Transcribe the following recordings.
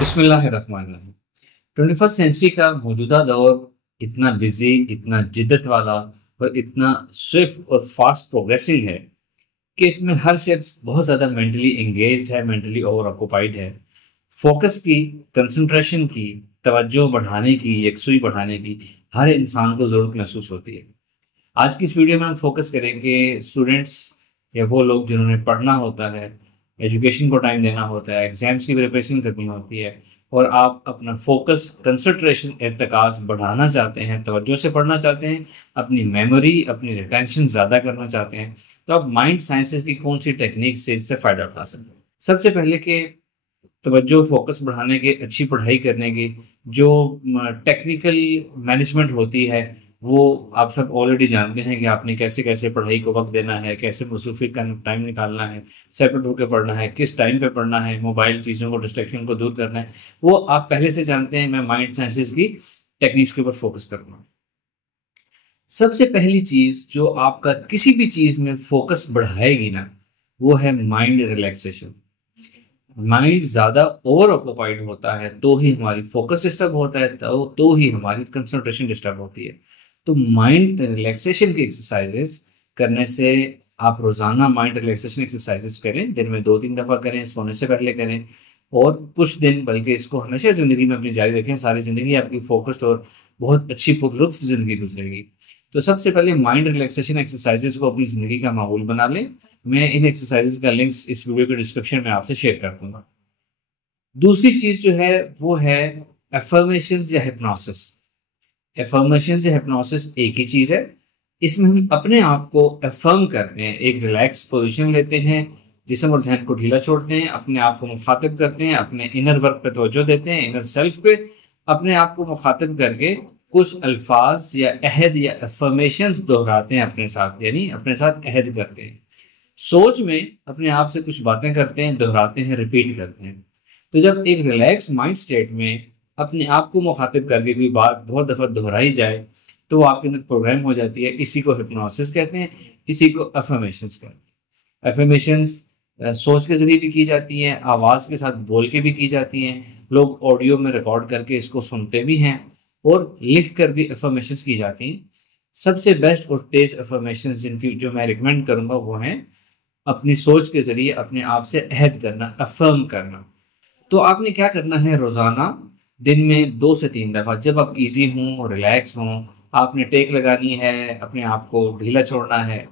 बिस्मिल्लाहिर्रहमानिर्रहीम। 21st century का मौजूदा दौर इतना बिजी, इतना जिद्दत वाला और इतना स्विफ्ट और फास्ट प्रोग्रेसिंग है कि इसमें हर शख्स बहुत ज़्यादा मेंटली एंगेज्ड है, मेंटली ओवर ऑक्यूपाइड है। फोकस की, कंसंट्रेशन की, तवज्जो बढ़ाने की, यकसुई बढ़ाने की हर इंसान को ज़रूरत महसूस होती है। आज की इस वीडियो में हम फोकस करेंगे स्टूडेंट्स या वो लोग जिन्होंने पढ़ना होता है, एजुकेशन को टाइम देना होता है, एग्जाम्स की प्रिपरेशन करनी होती है और आप अपना फोकस, कंसंट्रेशन, इर्तिकाज़ बढ़ाना चाहते हैं, तवज्जो से पढ़ना चाहते हैं, अपनी मेमोरी, अपनी रिटेंशन ज़्यादा करना चाहते हैं, तो आप माइंड साइंसेज की कौन सी टेक्निक से इससे फ़ायदा उठा सकते हैं। सबसे पहले कि तवज्जो, फोकस बढ़ाने के, अच्छी पढ़ाई करने की जो टेक्निकल मैनेजमेंट होती है वो आप सब ऑलरेडी जानते हैं कि आपने कैसे कैसे पढ़ाई को वक्त देना है, कैसे मुसफ़ी का टाइम निकालना है, सेपरेट होकर पढ़ना है, किस टाइम पे पढ़ना है, मोबाइल चीज़ों को, डिस्ट्रैक्शन को दूर करना है, वो आप पहले से जानते हैं। मैं माइंड साइंसेज की टेक्निक्स के ऊपर फोकस करूँगा। सबसे पहली चीज़ जो आपका किसी भी चीज़ में फोकस बढ़ाएगी ना, वो है माइंड रिलैक्सेशन। माइंड ज़्यादा ओवर ऑक्यूपाइड होता है तो ही हमारी फोकस डिस्टर्ब होता है, तो ही हमारी कंसंट्रेशन डिस्टर्ब होती है। तो माइंड रिलैक्सेशन की एक्सरसाइजेस करने से, आप रोज़ाना माइंड रिलैक्सेशन एक्सरसाइजेस करें, दिन में 2-3 दफ़ा करें, सोने से पहले करें और कुछ दिन, बल्कि इसको हमेशा ज़िंदगी में अपनी जारी रखें। सारी ज़िंदगी आपकी फोकस्ड और बहुत अच्छी पुरलुत्फ़ ज़िंदगी गुजरेगी। तो सबसे पहले माइंड रिलैक्सेशन एक्सरसाइजेस को अपनी ज़िंदगी का माहौल बना लें। मैं इन एक्सरसाइजेस का लिंक्स इस वीडियो के डिस्क्रिप्शन में आपसे शेयर कर दूंगा। दूसरी चीज़ जो है वो है अफर्मेशंस या हिप्नोसिस। अफर्मेशंस या हिप्नोसिस एक ही चीज़ है। इसमें हम अपने आप को अफर्म करते हैं, एक रिलैक्स पोजीशन लेते हैं, जिस्म और ज़हन को ढीला छोड़ते हैं, अपने आप को मुखातिब करते हैं, अपने इनर वर्क पे तवज्जो देते हैं, इनर सेल्फ पे अपने आप को मुखातिब करके कुछ अल्फाज या अहद या अफर्मेशंस दोहराते हैं अपने साथ, यानी अपने साथ अहद करते हैं। सोच में अपने आप से कुछ बातें करते हैं, दोहराते हैं, रिपीट करते हैं। तो जब एक रिलैक्स माइंड स्टेट में अपने आप को मुखातिब करके कोई बात बहुत दफ़ा दोहराई जाए तो वो आपके अंदर प्रोग्राम हो जाती है। इसी को हिप्नोसिस कहते हैं, इसी को अफर्मेशंस कहते हैं। अफर्मेशंस सोच के ज़रिए भी की जाती हैं, आवाज़ के साथ बोल के भी की जाती हैं, लोग ऑडियो में रिकॉर्ड करके इसको सुनते भी हैं और लिख कर भी अफर्मेशंस की जाती हैं। सबसे बेस्ट और तेज़ अफर्मेशंस जिनकी जो मैं रिकमेंड करूँगा वो हैं अपनी सोच के ज़रिए अपने आप से अहद करना, अफ़र्म करना। तो आपने क्या करना है, रोज़ाना दिन में 2 से 3 दफ़ा जब आप ईज़ी हों, रिलैक्स हों, आपने टेक लगानी है, अपने आप को ढीला छोड़ना है,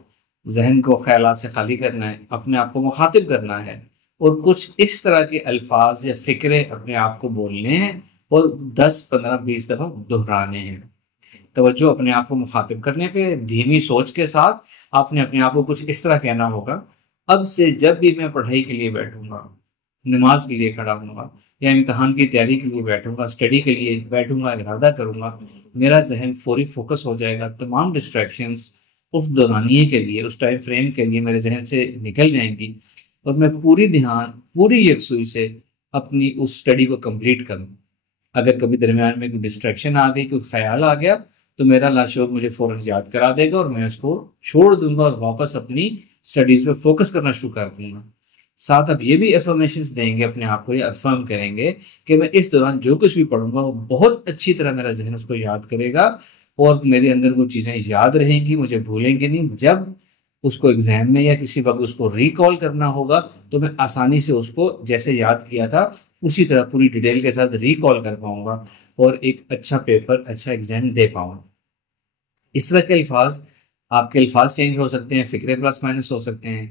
ज़हन को ख़यालात से खाली करना है, अपने आप को मुखातिब करना है और कुछ इस तरह के अल्फ़ाज़ या फ़िक्रे अपने आप को बोलने हैं और 10, 15, 20 दफ़ा दोहराने हैं। तवज्जो अपने आप को मुखातिब करने पे, धीमी सोच के साथ आपने अपने आप को कुछ इस तरह कहना होगा, अब से जब भी मैं पढ़ाई के लिए बैठूंगा, नमाज के लिए खड़ा होऊंगा या इम्तहान की तैयारी के लिए बैठूंगा, स्टडी के लिए बैठूंगा, इरादा करूंगा, मेरा जहन फौरी फोकस हो जाएगा, तमाम डिस्ट्रैक्शंस उस दौरानिए के लिए, उस टाइम फ्रेम के लिए मेरे जहन से निकल जाएंगी और मैं पूरी ध्यान, पूरी यकसुई से अपनी उस स्टडी को कंप्लीट करूँ। अगर कभी दरमियान में कोई डिस्ट्रैक्शन आ गई, कोई ख्याल आ गया, तो मेरा लाशोर मुझे फ़ौरन याद करा देगा और मैं उसको छोड़ दूंगा और वापस अपनी स्टडीज़ पे फोकस करना शुरू कर दूंगा। साथ अब ये भी अफर्मेशंस देंगे अपने आप को, या अफर्म करेंगे कि मैं इस दौरान जो कुछ भी पढ़ूंगा वो बहुत अच्छी तरह मेरा जहन उसको याद करेगा और मेरे अंदर वो चीज़ें याद रहेंगी, मुझे भूलेंगे नहीं। जब उसको एग्जाम में या किसी वक्त उसको रिकॉल करना होगा तो मैं आसानी से उसको जैसे याद किया था उसी तरह पूरी डिटेल के साथ रिकॉल कर पाऊंगा और एक अच्छा पेपर, अच्छा एग्जाम दे पाऊंगा। इस तरह के अल्फाज, आपके अल्फाज चेंज हो सकते हैं, फिक्रे प्लस माइनस हो सकते हैं,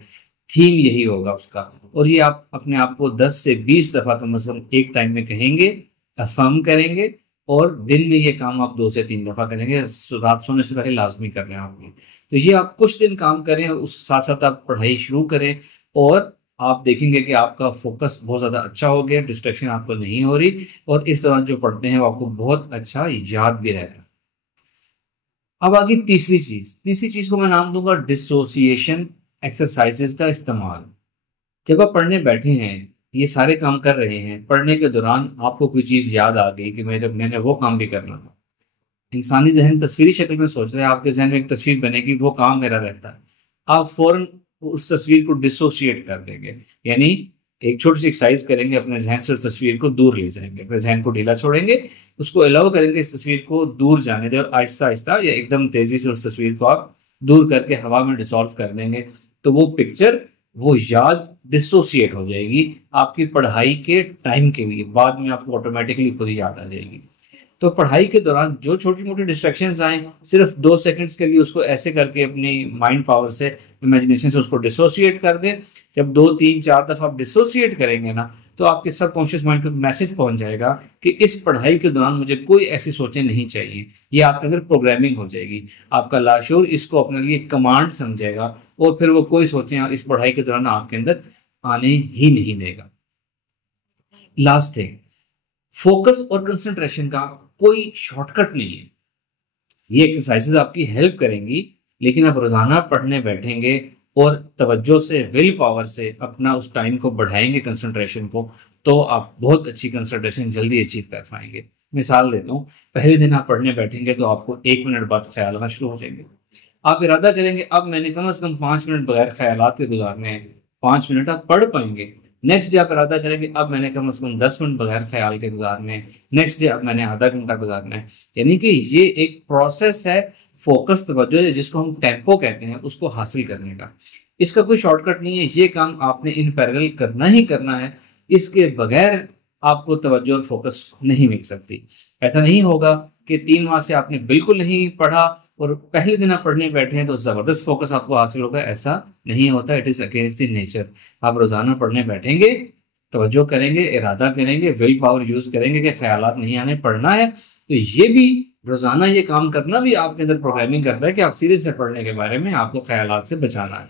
थीम यही होगा उसका। और ये आप अपने आप को 10 से 20 दफ़ा कम से कम एक टाइम में कहेंगे, अफर्म करेंगे और दिन में ये काम आप 2 से 3 दफ़ा करेंगे। रात सोने से पहले लाजमी कर रहे हैं आपकी। तो ये आप कुछ दिन काम करें और उस साथ साथ आप पढ़ाई शुरू करें और आप देखेंगे कि आपका फोकस बहुत ज़्यादा अच्छा हो गया, डिस्ट्रैक्शन आपको नहीं हो रही और इस दौरान जो पढ़ते हैं वो आपको बहुत अच्छा याद भी रहता है। अब आगे तीसरी चीज को मैं नाम दूंगा डिसोसिएशन एक्सरसाइजेस का इस्तेमाल। जब आप पढ़ने बैठे हैं, ये सारे काम कर रहे हैं, पढ़ने के दौरान आपको कोई चीज याद आ गई कि मैंने वो काम भी करना था। इंसानी जहन तस्वीरी शक्ल में सोच रहे हैं, आपके जहन में एक तस्वीर बनेगी, वो काम मेरा रहता है, आप फौरन उस तस्वीर को डिसोसिएट कर देंगे, यानी एक छोटी सी एक्सरसाइज करेंगे, अपने जहन से उस तस्वीर को दूर ले जाएंगे, अपने जहन को ढीला छोड़ेंगे, उसको अलाउ करेंगे इस तस्वीर को दूर जाने दें, और आहिस्ता आहिस्ता या एकदम तेजी से उस तस्वीर को आप दूर करके हवा में डिसॉल्व कर देंगे। तो वो पिक्चर, वो याद डिसोसिएट हो जाएगी आपकी पढ़ाई के टाइम के लिए, बाद में आपको ऑटोमेटिकली खुद ही याद आ जाएगी। तो पढ़ाई के दौरान जो छोटी मोटी डिस्ट्रैक्शंस आए, सिर्फ 2 सेकंड्स के लिए उसको ऐसे करके अपनी माइंड पावर से, इमेजिनेशन से उसको डिसोसिएट कर दें। जब 2 3 4 दफा आप डिसोसिएट करेंगे ना, तो आपके सबकॉन्शियस माइंड को मैसेज पहुंच जाएगा कि इस पढ़ाई के दौरान मुझे कोई ऐसी सोचें नहीं चाहिए। ये आपके अंदर प्रोग्रामिंग हो जाएगी, आपका लाशूर इसको अपने लिए कमांड समझेगा, और फिर वो कोई सोचें इस पढ़ाई के दौरान आपके अंदर आने ही नहीं देगा। लास्ट थिंग, फोकस और कंसंट्रेशन का कोई शॉर्टकट नहीं है। ये एक्सरसाइजेज आपकी हेल्प करेंगी, लेकिन आप रोजाना पढ़ने बैठेंगे और तवज्जो से, विल पावर से अपना उस टाइम को बढ़ाएंगे, कंसंट्रेशन को, तो आप बहुत अच्छी कंसंट्रेशन जल्दी अचीव कर पाएंगे। मिसाल देता हूँ, पहले दिन आप पढ़ने बैठेंगे तो आपको 1 मिनट बाद ख्याल आना शुरू हो जाएंगे। आप इरादा करेंगे अब मैंने कम से कम 5 मिनट बगैर ख्यालात के गुजारने हैं, 5 मिनट आप पढ़ पाएंगे। नेक्स्ट डे आप इरादा करेंगे अब मैंने कम से कम 10 मिनट बगैर ख्याल के गुजारने हैं, नेक्स्ट डे अब मैंने आधा घंटा गुजारना है। यानी कि ये एक प्रोसेस है, फोकस, तवज्जो, जिसको हम टेम्पो कहते हैं, उसको हासिल करने का। इसका कोई शॉर्टकट नहीं है, ये काम आपने इन पैरेलल करना ही करना है। इसके बगैर आपको तवज्जो और फोकस नहीं मिल सकती। ऐसा नहीं होगा कि 3 माह से आपने बिल्कुल नहीं पढ़ा और पहले दिन आप पढ़ने बैठे हैं तो जबरदस्त फोकस आपको हासिल होगा, ऐसा नहीं होता। It is against the nature. आप रोजाना पढ़ने बैठेंगे, तवज्जो करेंगे, इरादा करेंगे, विल पावर यूज करेंगे कि ख्यालात नहीं आने, पढ़ना है, तो ये भी रोजाना ये काम करना भी आपके अंदर प्रोग्रामिंग करता है कि आप सीधे से पढ़ने के बारे में, आपको ख्यालात से बचाना है।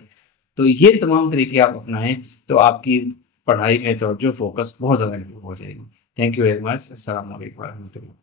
तो ये तमाम तरीके आप अपनाएं तो आपकी पढ़ाई में तवज्जो, फोकस बहुत ज़्यादा इंप्रूव हो जाएगी। Thank you very much. अस्सलाम वालेकुम।